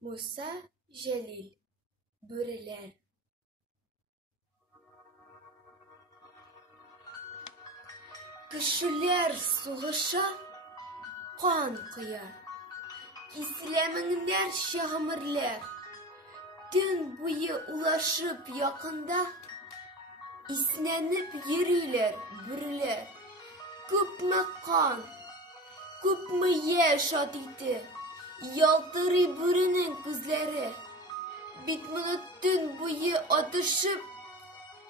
Musa Jalil Büreler. Kişiler suğuşa kan kıyar, kesilemenler şahmırlar. Tün boyu ulaşıp yakında isnenip yürüler, bürüler. Küpme kan, küpme yaş atıydı, yaltırı bürünün gözleri. Bitmeli tün boyu atışıp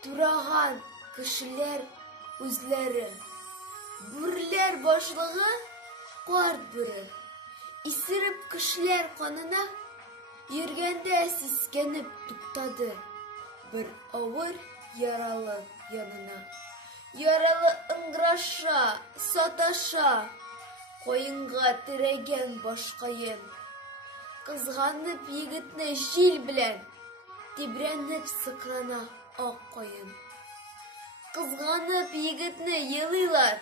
durağan kişiler özleri. Bürüler başlığı kart bürü. İsirip kişiler kanına yürgende siskenip tuktadı. Bir ağır yaralı yanına. Yaralı ıngraşa, sataşa, koyunga tiregen başkayın. Kızganıp yigitne jil bilen, tibrenip sıkrana ak koyun. Kızganıp yigitne yılıylar,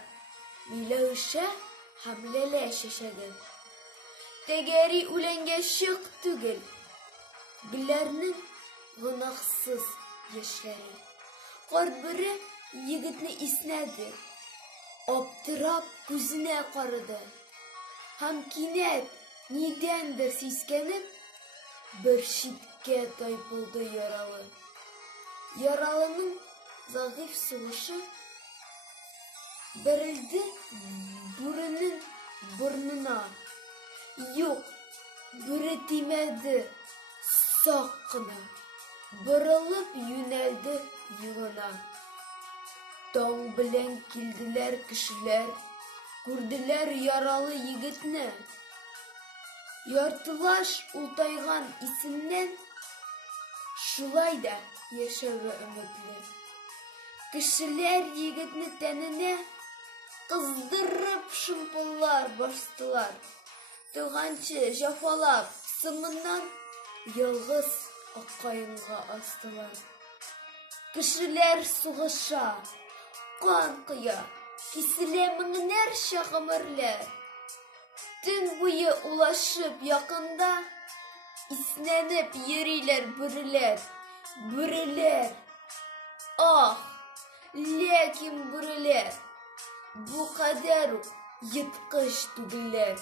milağışa hamlele şeşegin. Tegeri ulenge şık tügül, gülerinin gınaksız yaşları. Karbiri yigitni isnedi, optirap gözüne karıdı. Hem kinet nidendir siskenip, bir şitke taypıldı yaralı. Yaralının zayıf sıvışı verildi burunun burnuna. Yok, büretimedi sakına. Bırılıp yöneldi yılına. Dağ bilen kildiler kişiler, gördüler yaralı yigitni. Yartılaş ultaygan isimden, şulay da yaşağı ümitli. Kişiler yigitni tenine kızdırıp şımpıllar bastılar. Tuğançı jafalap sımından yalğız akkayınga astılar. Kişiler suğuşa, kan kıya, kesilemenler şahmırlar. Tün boyu ulaşıp yakında isnenip yürüler bürüler, bürüler. Ah, lakin bürüler bu kadar yıtkış tügüller.